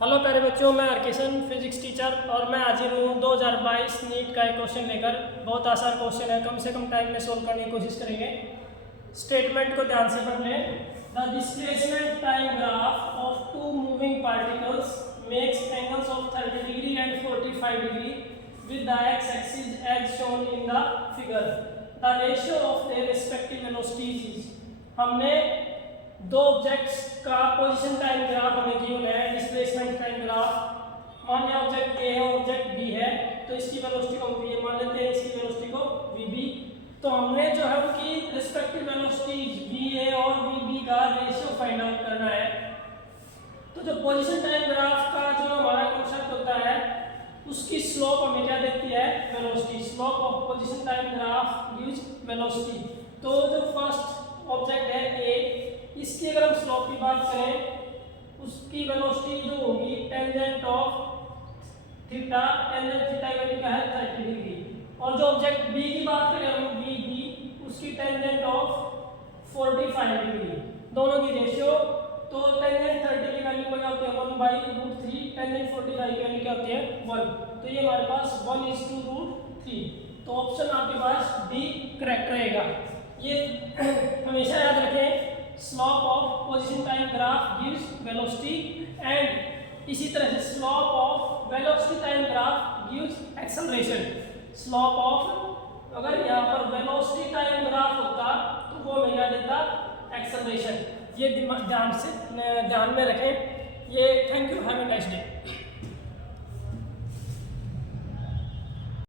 Hello प्यारे बच्चों, मैं हरकिशन फिजिक्स टीचर और मैं हाजिर हूँ 2022 नीट का एक क्वेश्चन लेकर। बहुत आसान क्वेश्चन है, कम से कम टाइम में सोल्व करने की कोशिश करेंगे। स्टेटमेंट को ध्यान से पढ़ लें। The displacement time graph of two moving particles makes angles of 30 degree and 45 degree with the x axis as shown in the figure. The ratio of their respective velocities is. हमने दो objects का position time graph हमें given है, displacement time graph. मान लिया object A है, object B है, तो इसकी वेलोसिटी को वी मान लेते हैं, इसकी वेलोसिटी को वी बी। तो हमने जो है उनकी रिस्पेक्टिव वेलोसिटीज वी ए और वी बी का रेशियो फाइंड आउट करना है। तो जो पोजीशन टाइम ग्राफ का जो हमारा कॉन्सेप्ट होता है, उसकी स्लोप हमें क्या देती है, velocity. Slope of position time graph gives velocity. तो जो फर्स्ट ऑब्जेक्ट है ए, इसकी अगर हम स्लोप की बात करें, उसकी वेलोसिटी जो होगी tangent of theta, tangent theta की वैल्यू क्या है 30 डिग्री। और जो ऑब्जेक्ट बी की बात करें हम बी बी, उसकी टेंजेंट ऑफ 45 डिग्री, दोनों की रेशियो। तो टेंजेंट 30 की वैल्यू क्या होती है 1/√3, टेंजेंट 45 की वैल्यू क्या होती है 1। तो ये हमारे पास 1:√3। तो ऑप्शन आपके पास डी करेक्ट रहेगा। ये हमेशा याद रखें, slope of position time graph gives velocity and इसी तरह से slope of velocity time graph gives acceleration. Slope of, अगर यहाँ पर वेलोसिटी टाइम ग्राफ होता तो वो हमें क्या देता, एक्सेलरेशन। ये ध्यान में रखें। ये